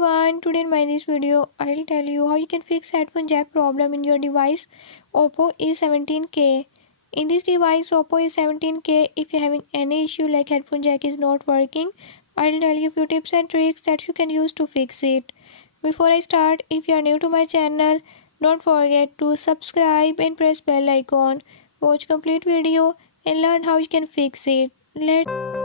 everyone, today in this video I'll tell you how you can fix headphone jack problem in your device Oppo A17k. In this device Oppo A17k, if you're having any issue like headphone jack is not working, I'll tell you a few tips and tricks that you can use to fix it. Before I start, if you are new to my channel, don't forget to subscribe and press bell icon. Watch complete video and learn how you can fix it. Let's